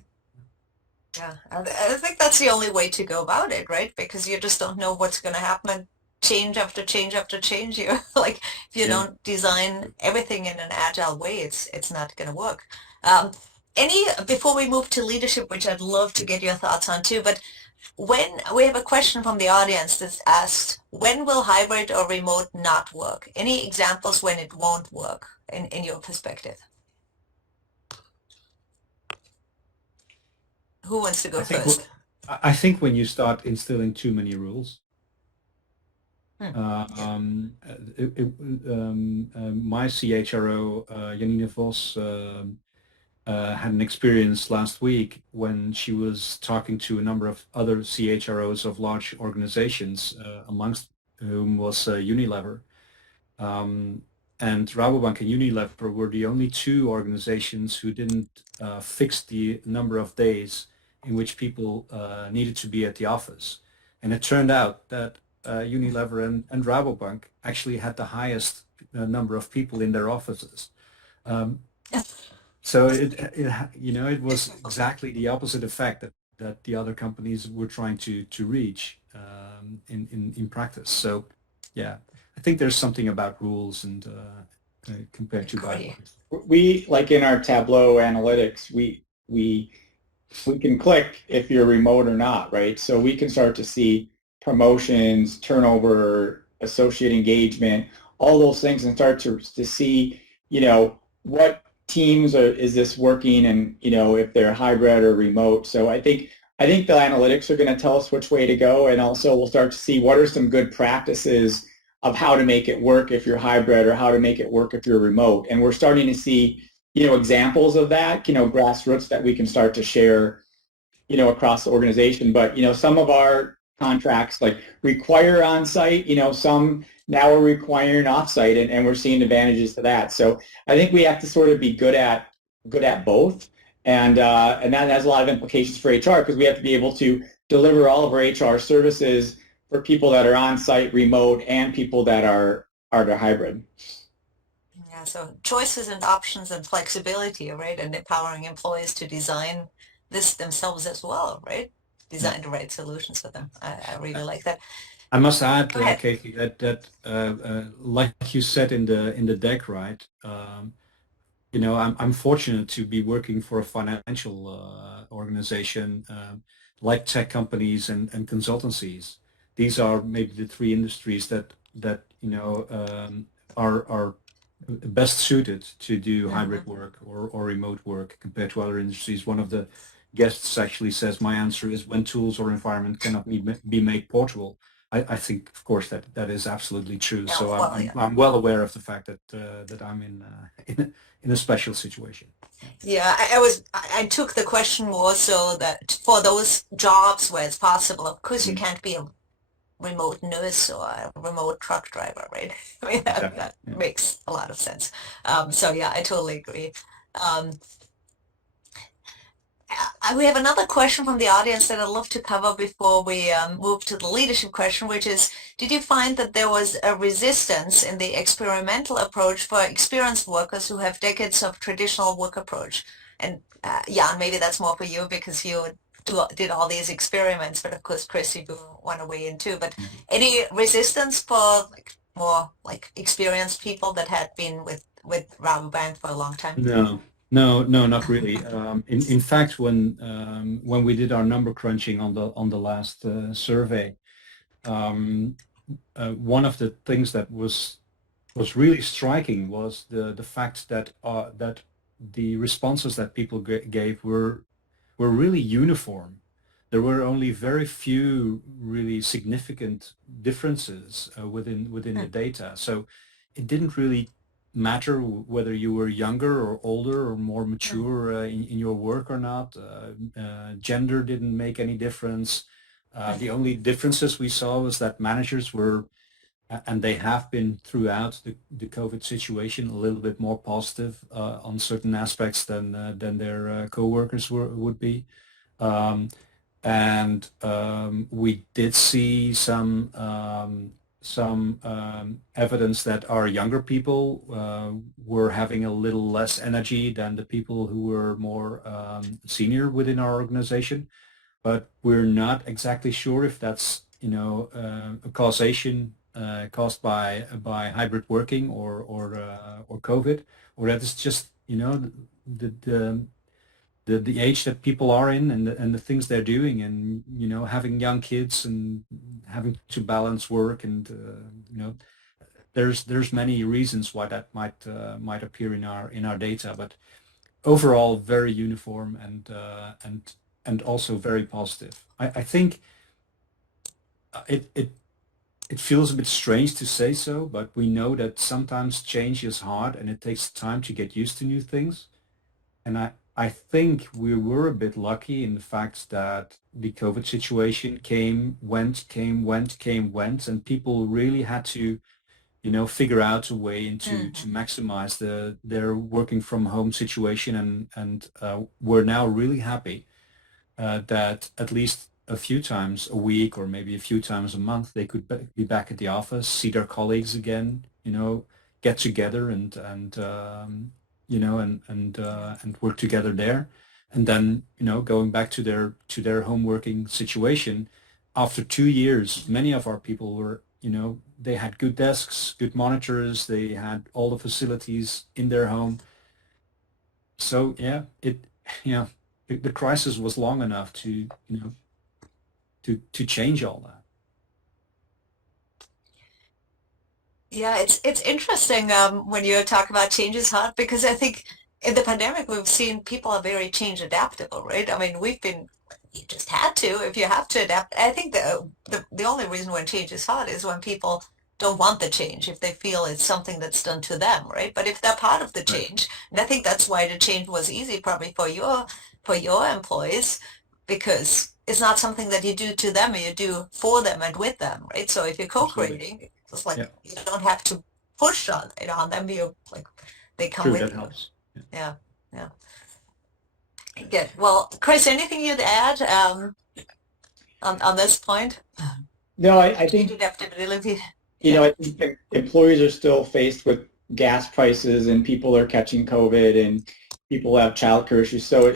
Yeah, I think that's the only way to go about it, right? Because you just don't know what's going to happen. Change after change after change. You like if you don't design everything in an agile way, it's not going to work. Before we move to leadership, which I'd love to get your thoughts on too, but when we have a question from the audience that's asked, when will hybrid or remote not work? Any examples when it won't work in your perspective? Who wants to go first? I think when you start instilling too many rules. My CHRO, Janine Vos, had an experience last week when she was talking to a number of other CHROs of large organizations, amongst whom was Unilever. And Rabobank and Unilever were the only two organizations who didn't fix the number of days in which people needed to be at the office. And it turned out that Unilever and Rabobank actually had the highest number of people in their offices. So it was exactly the opposite effect that the other companies were trying to reach in practice. So yeah, I think there's something about rules and compared to guidelines. We, like in our Tableau analytics, we can click if you're remote or not, right? So we can start to see promotions, turnover, associate engagement, all those things, and start to see, what teams is this working, and if they're hybrid or remote. So I think the analytics are going to tell us which way to go, and also we'll start to see what are some good practices of how to make it work if you're hybrid or how to make it work if you're remote. And we're starting to see, examples of that, grassroots that we can start to share, across the organization. But, some of our contracts like require on-site, some now are requiring off-site, and we're seeing advantages to that. So I think we have to sort of be good at both. And that has a lot of implications for HR, because we have to be able to deliver all of our HR services for people that are on-site, remote, and people that are hybrid. Yeah, so choices and options and flexibility, right? And empowering employees to design this themselves as well, right? Design the right solutions for them. I really like that. I must add, Katie, that like you said in the deck, right? I'm fortunate to be working for a financial organization like tech companies and consultancies. These are maybe the three industries that are best suited to do hybrid work or remote work compared to other industries. One of the guests actually says, my answer is when tools or environment cannot be made portable, I think, of course, that is absolutely true. Yeah, So well, yeah. I'm well aware of the fact that that I'm in a special situation. Yeah, I took the question more so that for those jobs where it's possible, of course you Mm, can't be a remote nurse or a remote truck driver, right? I mean, exactly. that Yeah. makes a lot of sense. So yeah, I totally agree. Um, we have another question from the audience that I'd love to cover before we move to the leadership question, which is, did you find that there was a resistance in the experimental approach for experienced workers who have decades of traditional work approach? And Jan, maybe that's more for you because you did all these experiments, but of course, Chris, you do want to weigh in too. But Yeah. any resistance for like more like experienced people that had been with Rabobank for a long time? No, not really. In fact, when we did our number crunching on the last survey, um, one of the things that was really striking was the fact that that the responses that people gave were really uniform. There were only very few really significant differences within the data. So it didn't really matter whether you were younger or older or more mature in your work or not. Gender didn't make any difference. The only differences we saw was that managers were, and they have been throughout the COVID situation, a little bit more positive on certain aspects than their coworkers would be. Um, and we did see some evidence that our younger people were having a little less energy than the people who were more senior within our organization. But we're not exactly sure if that's a causation caused by hybrid working or COVID, or that is just the the the age that people are in and the things they're doing, and having young kids and having to balance work, and there's many reasons why that might appear in our data, but overall very uniform and also very positive. I think it feels a bit strange to say so, but we know that sometimes change is hard and it takes time to get used to new things. And I think we were a bit lucky in the fact that the COVID situation came, went, came, went, came, went, and people really had to, figure out a way to maximize their working from home situation, and we're now really happy that at least a few times a week or maybe a few times a month they could be back at the office, see their colleagues again, get together and work together there, and then going back to their home working situation. After 2 years, many of our people were they had good desks, good monitors, they had all the facilities in their home. So yeah, the crisis was long enough to change all that. Yeah, it's interesting when you talk about change is hard because I think in the pandemic we've seen people are very change adaptable, right? I mean, you just had to if you have to adapt. I think the only reason when change is hard is when people don't want the change, if they feel it's something that's done to them, right? But if they're part of the Right. change, and I think that's why the change was easy probably for your employees because it's not something that you do to them, you do for them and with them, right? So if you're Absolutely. co-creating, it's like Yeah. you don't have to push it on them. You like they come True. with That you. helps. Yeah. Yeah, yeah. Good. Well, Chris, anything you'd add on this point? No, I think Adaptability. I think employees are still faced with gas prices and people are catching COVID and people have childcare issues. So,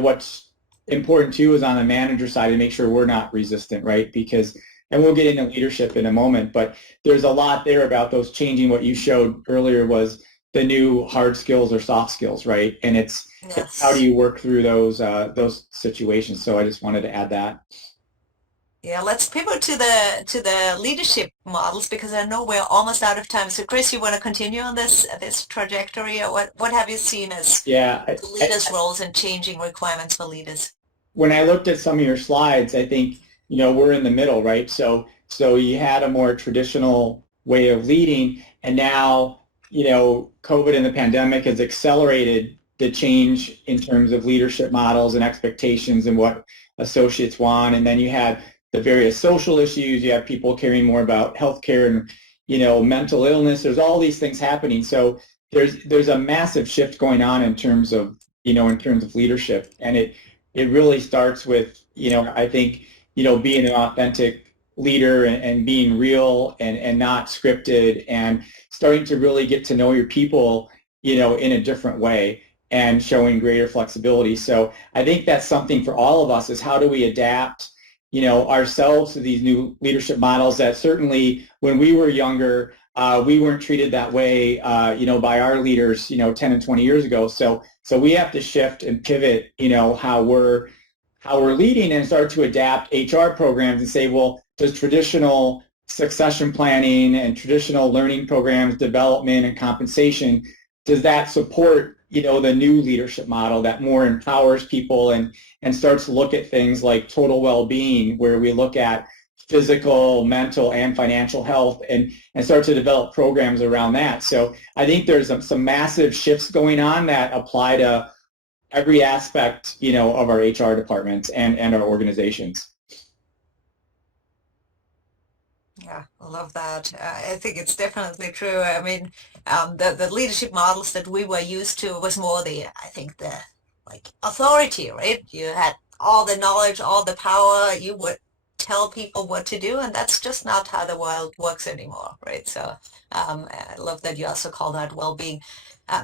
what's important too is on the manager side to make sure we're not resistant, right? Because, and we'll get into leadership in a moment, but there's a lot there about those changing. What you showed earlier was the new hard skills or soft skills, right? And it's how do Yes. you work through those situations? So I just wanted to add that. Yeah, let's pivot to the leadership models because I know we're almost out of time. So Chris, you want to continue on this trajectory, or what have you seen as Yeah, the leaders' roles and changing requirements for leaders? when I looked at some of your slides, I think, we're in the middle, right? So So you had a more traditional way of leading, and now, COVID and the pandemic has accelerated the change in terms of leadership models and expectations and what associates want. And then you had the various social issues. You have people caring more about healthcare and, mental illness. There's all these things happening. So there's a massive shift going on in terms of, leadership. And it really starts with, I think, being an authentic leader and being real and not scripted and starting to really get to know your people, in a different way and showing greater flexibility. So I think that's something for all of us is how do we adapt, ourselves to these new leadership models that certainly when we were younger, we weren't treated that way, by our leaders, 10 and 20 years ago. So we have to shift and pivot, how we're leading and start to adapt HR programs and say, well, does traditional succession planning and traditional learning programs, development and compensation, does that support, the new leadership model that more empowers people and starts to look at things like total well-being, where we look at physical, mental, and financial health and start to develop programs around that. So I think there's some massive shifts going on that apply to every aspect, of our HR departments and our organizations. Yeah, I love that. I think it's definitely true. I mean, the leadership models that we were used to was more I think the authority, right? You had all the knowledge, all the power. You would tell people what to do, and that's just not how the world works anymore, right? So I love that you also call that well-being.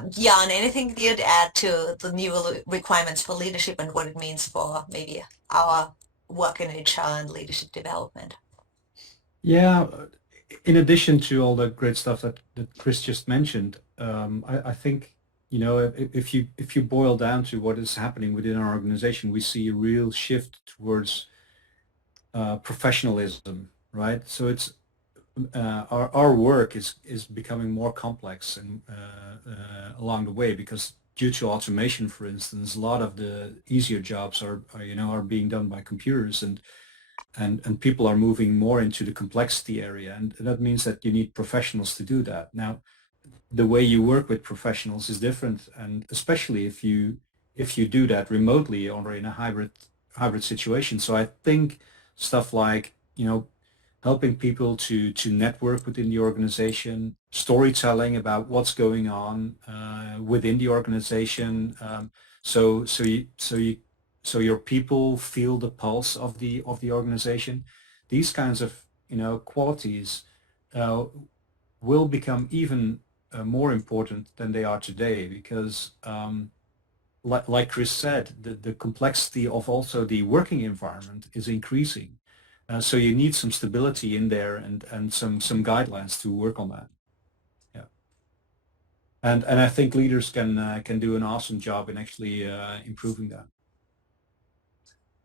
Jan, anything you'd add to the new requirements for leadership and what it means for maybe our work in HR and leadership development? Yeah, in addition to all the great stuff that Chris just mentioned, I think, if you boil down to what is happening within our organization, we see a real shift towards professionalism, right? So it's our work is becoming more complex and along the way, because due to automation, for instance, a lot of the easier jobs are being done by computers, and people are moving more into the complexity area, and that means that you need professionals to do that. Now, the way you work with professionals is different, and especially if you do that remotely or in a hybrid situation. So I think stuff like, helping people to network within the organization, storytelling about what's going on within the organization, so your people feel the pulse of the organization. These kinds of qualities will become even more important than they are today, because like Chris said, the complexity of also the working environment is increasing. So you need some stability in there and some guidelines to work on that. Yeah, and I think leaders can do an awesome job in actually improving that.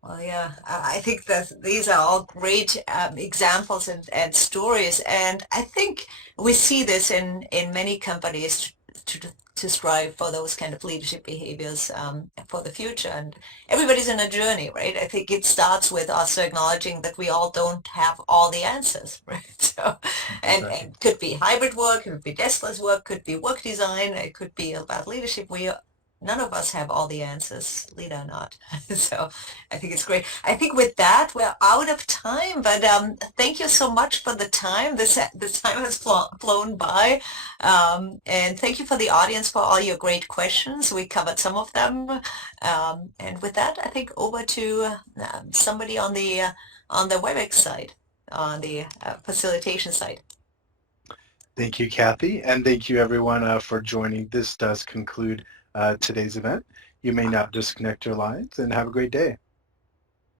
Well, yeah, I think that these are all great examples and stories, and I think we see this in many companies to strive for those kind of leadership behaviors for the future. And everybody's in a journey, right? I think it starts with us acknowledging that we all don't have all the answers, right? So, and it could be hybrid work, it could be deskless work, could be work design, it could be about leadership. None of us have all the answers, lead or not. So I think it's great. I think with that, we're out of time, but thank you so much for the time. This time has flown by. And thank you for the audience for all your great questions. We covered some of them. And with that, I think over to somebody on the WebEx side, on the facilitation side. Thank you, Kathy, and thank you everyone for joining. This does conclude today's event. You may now disconnect your lines and have a great day.